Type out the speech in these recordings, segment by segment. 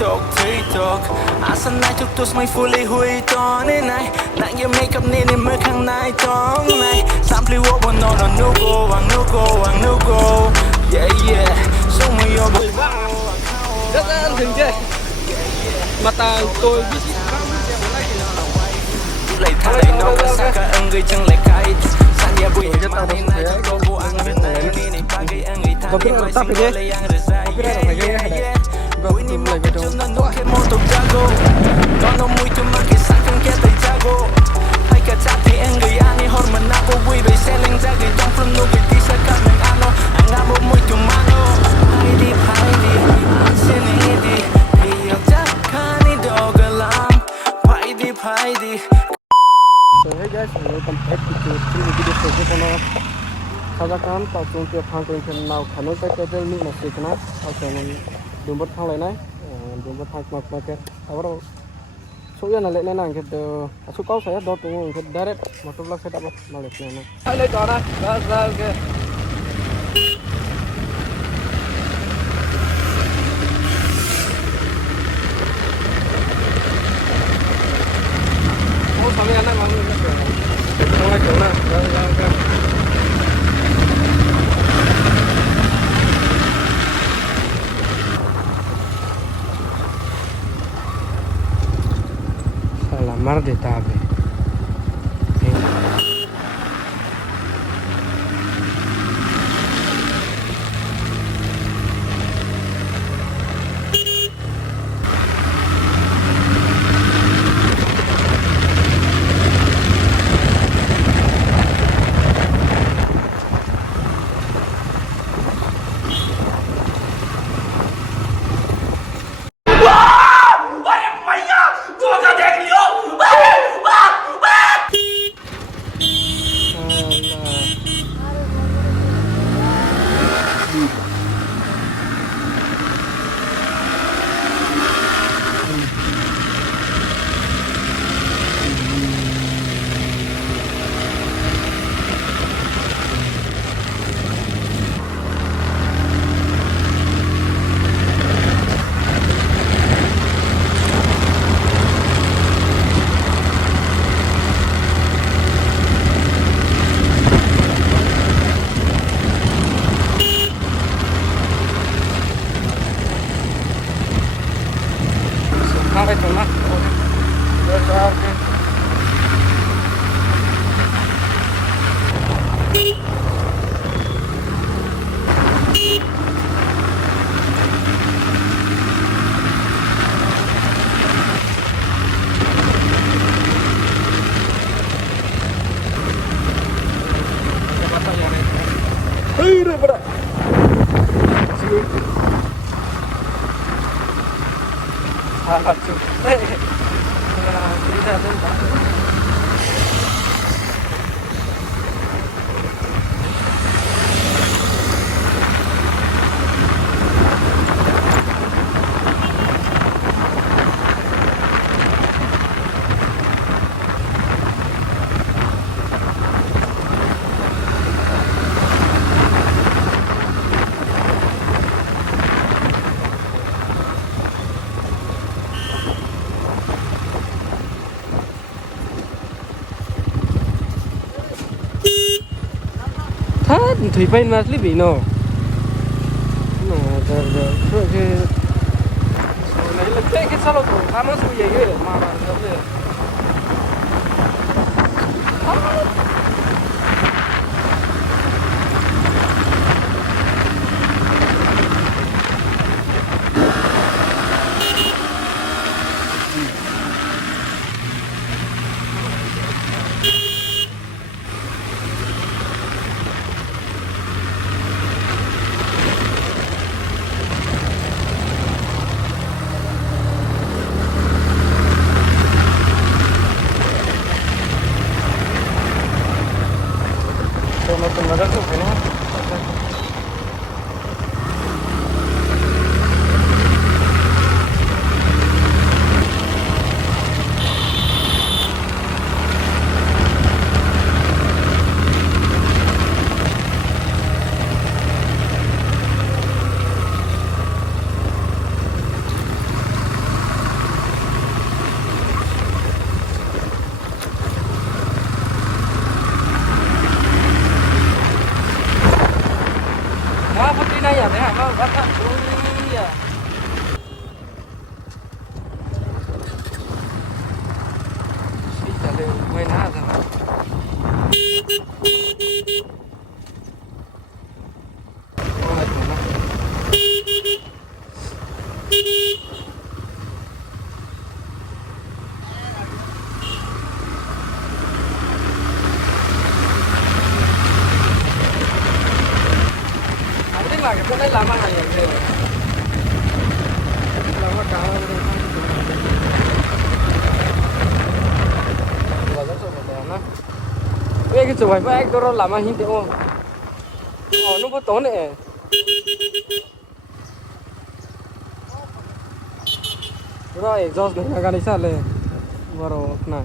TikTok TikTok อาสนายทุกตัวไม่ fully หุยตอนนี้ไหนนั่งยังไม่กับนี่ในมือข้างในท้องในสามพลีวัวบนนอนนูโกวังนูโกวังนูโก yeah yeah ส่งมือยก rất là thường chơi mà ta tôi biết lại thay lại nó có sao cả anh người chẳng lại cái sang nhà vui hết mà nay nay chẳng có vô ăn bên này ni này ba cái anh người thay cái mai sinh có lấy ăn rồi sai vui ni mà cho nó nó cái mô tô jago nó mùi cho mà cái sắc không kia tay jago hay cả chắc thì anh người anh đi hồn mà nào có vui về xe lên ra cái trong phim nó cái tí sẽ cả mình ăn nó anh ngắm một mùi cho mà nó hay đi anh xin đi thì học chắc khá đi đồ gần lắm phải đi So hey guys, welcome back to the video for the Kazakhstan. Tao chung tiệp hàng tuần trên nào khả năng cái pedal mình là gì kana? Tao sẽ mình dùng bớt hàng lại này, dùng bớt hàng mặc cái. Tao bắt đầu số yên là lệ này này cái số cao sẽ đó tụi cái direct mà tụi nó sẽ đập mà lệ này. Hai lấy đó này, ra cái. Kami anak malu ni, orang macam mana? Salah mar de tabe. Hai tuần mắt. Được rồi. Hei, dah pada. Thủy bên mà clip bị nổ mà giờ cái này là cái sao nó thám nó xui vậy mà giống như đấy hả? Vâng, bắt ạ. Ui à. Xí trả lời quay ná rồi. Ôi, trời ơi. Anh là cái chỗ này làm ăn này vậy? Làm ăn cá là rất là đẹp đó. Cái chụp ảnh với anh tôi làm ăn hình tượng không? Nó có tốn này. Rồi, exhaust nggak akan bisa le. Baru kena.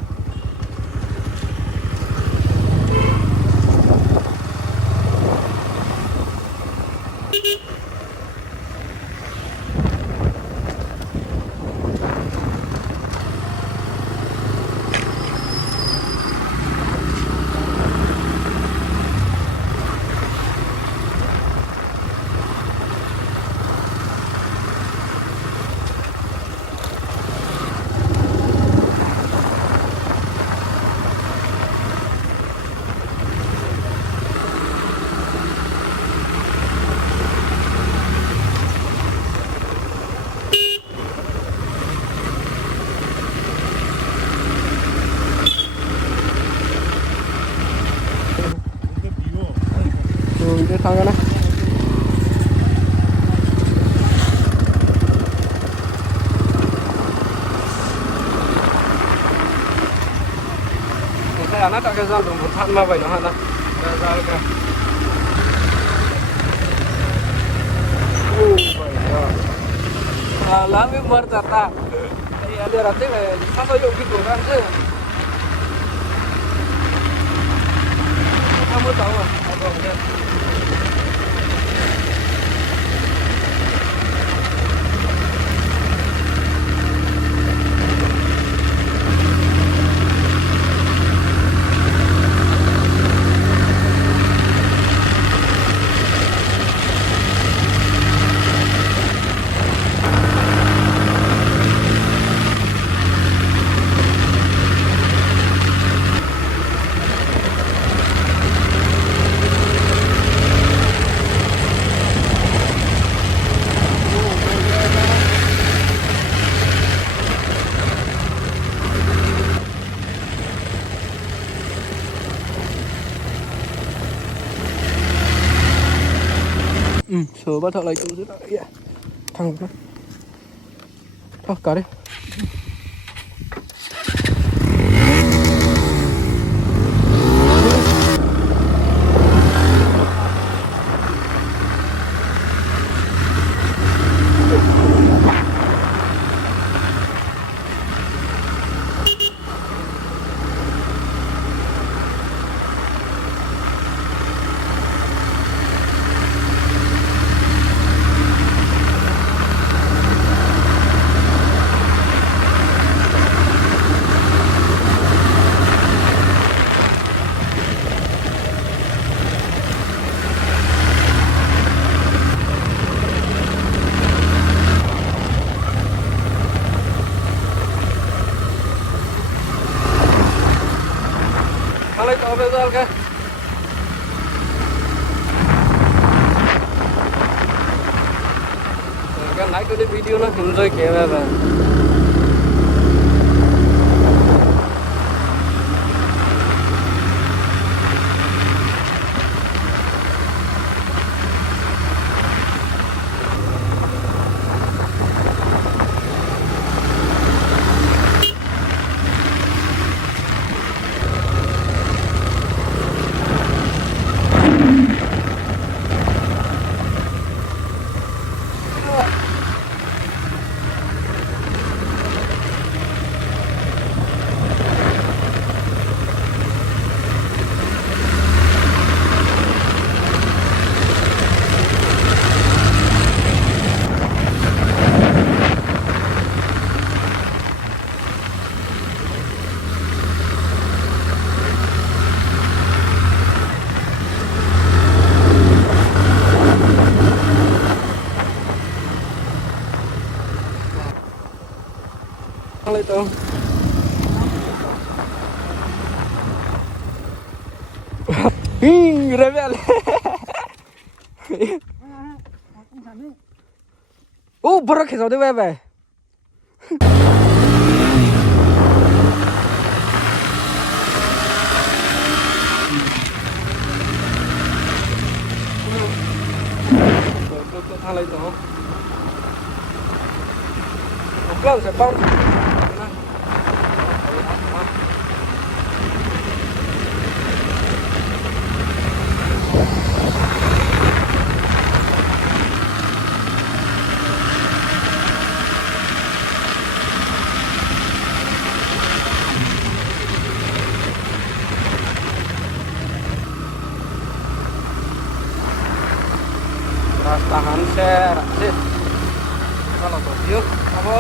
Itu tangan lah. Saya anak tak kesal dong, bukan mah baik noh anak. Kesal kan. Alam yang bertata. Ada rantai kayak apa yuk gitu kan sih. Kamu tahu apa enggak? Sửa bắt thợ lại tụ dưới lại thằng đó thôi cả đi. Alay to bezal ke. Kan like cái video nó enjoy kìa ba. tuh. Rebel. Berak ya saude bebe. Thang lấy tổ. Một sẽ bong. Tahan share sih kalau tuh apa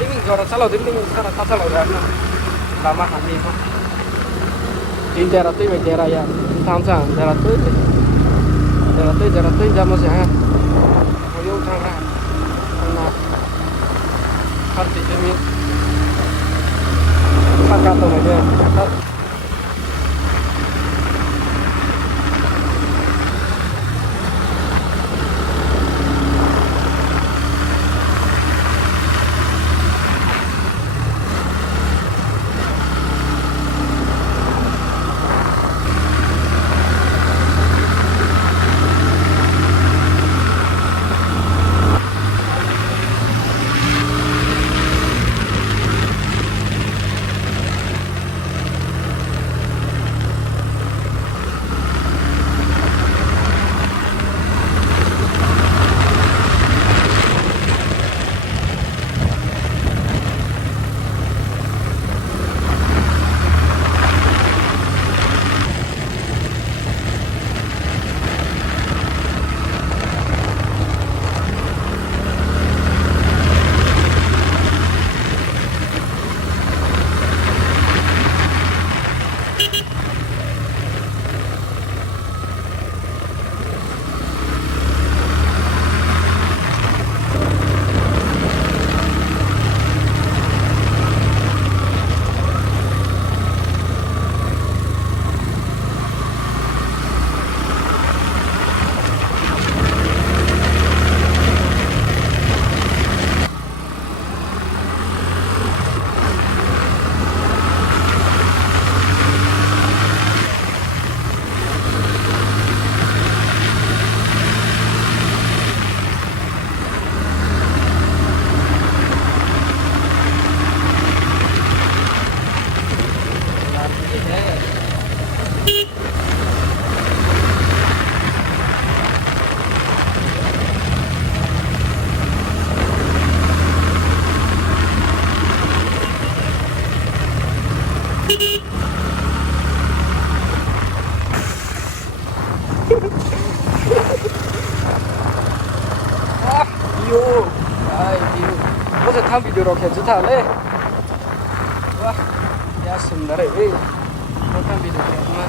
ini orang salah ini sana salah udah lama hari itu di daerah tuh daerah ya samsang daerah tuh jam masih ya mau yuk sana karena harus jadi pakai tuh aja tham video rồi khéo thả lên, wah, ya sebenarnya ini, tham video khéo mà,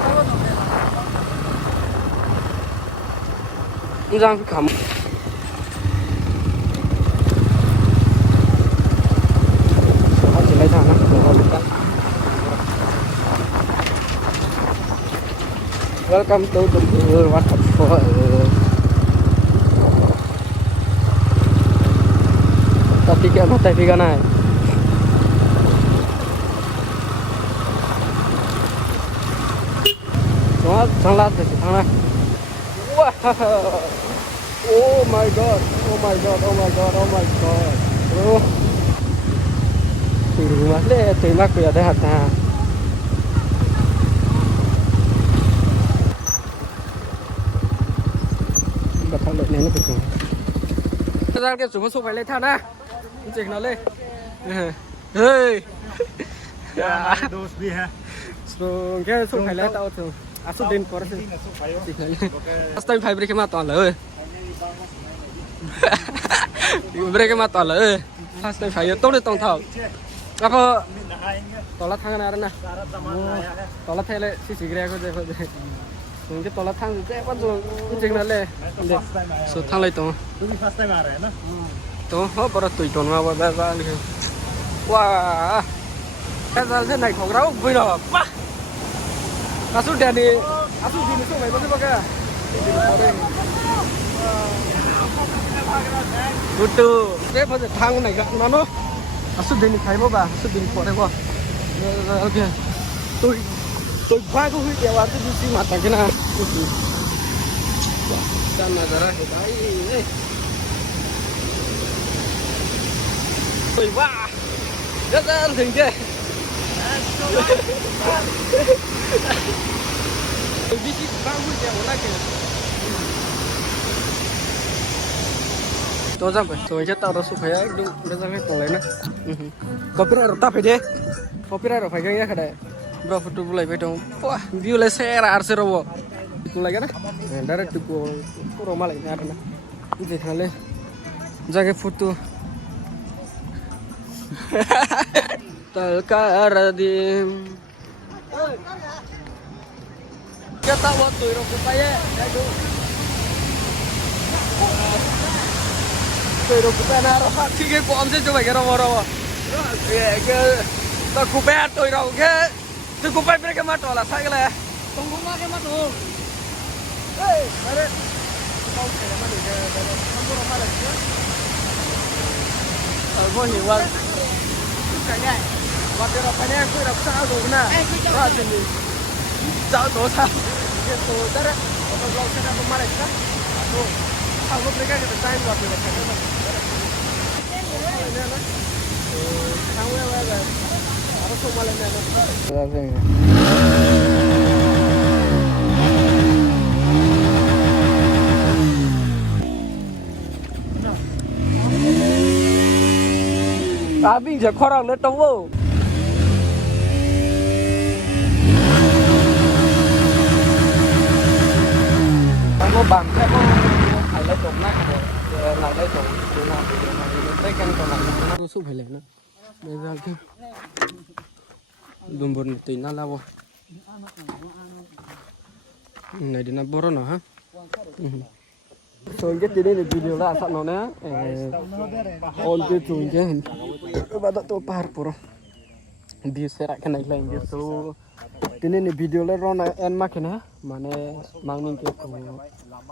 đang khám, chỉ lấy thằng nó, welcome to Dumbor Waterfall. Tapi kayak mata ikan aja. Wah, sangat sih, sangat. Wah, oh my god, oh my god, oh my god, oh my god. Oh, rumah le, terima kasih ya deh hata. Bakal lihat ini betul. Kita ke semua supaya lihat hana. Cek nó lên. Hey. Dos भी है. So cái số phải lấy tao thường. À số đêm có đấy. Last time phải break mà toàn lợi. Break mà toàn lợi. Last time phải tốt được toàn thầu. Apa? Tolak thang nào nè. Tolak thay lại xí cái có gì. Cái tolak thang sẽ bắt rồi. Cek nó lên. So thang lại to. तुम first time आ रहे हैं ना? तो हो पर तुई टोन में बाबा Wah, cái thế nàyของเราvui rồi. Wah, asu dia ni, asu di musuh mai bagi bagi. Betul. Cái phần thang này gak nó asu di ni khai ba, asu di ni kok ba. Oke. Tôi phá cái huy dia waktu di sini mata kena. Dan nazara hidai. Ôi wow, rất là thình kia. Đi chị bao nhiêu tiền một lại kìa. Tôi ra vậy, tôi chết tao đó sụp phải đúng, nó ra cái tầng lấy này. Copyright rồi tao phải đi. Copyright rồi phải cái nhá cái này. Bro photo boleh betul. Wah, view le share arse robo. Itu lagi na. Direct tu ko Roma lagi ada na. Ini khale. Jaga foto. Talkaradim. Kata waktu itu supaya aduh. Itu kita naruh hati ke ko amse coba kira moro. Ya ke tak kupet tôi đâu ke. Tu kupet mereka matu lah saya le. Tunggu mak ke matu. Hey, mari. Kau ke mana ke? Kamu Roma lagi. Aku ni wal. Kayaknya. Waktu rapanya aku dah sah tu na. Rasa ni. Jauh tu sah. Itu dah. Kalau kau kena kemarin kan? Aku mereka kita time waktu mereka. Kamu apa? Harus kembali ni. Tapi je korang nak tahu. Kamu bangsa pun ada coklat ada, ada coklat, ada kan kalau nak sup helai na. Mereka ke Dumbor tu ina lawa. Này đi nằm boro ha. Rồi cái này video là sao nó nè. On cái chuồng chứ. Các bạn tôi par puro. Di serak cái này lên gitu. Ini video le rona en makina mane mangning ke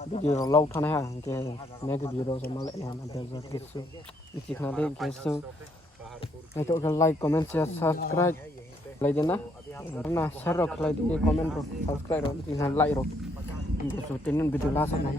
video lâu thana ha ke ne ke video sama le na bezo kisu iki khale kisu ne to like comment share subscribe like na na share ro like di comment ro subscribe ro iki like ro untuk tinin video lasa na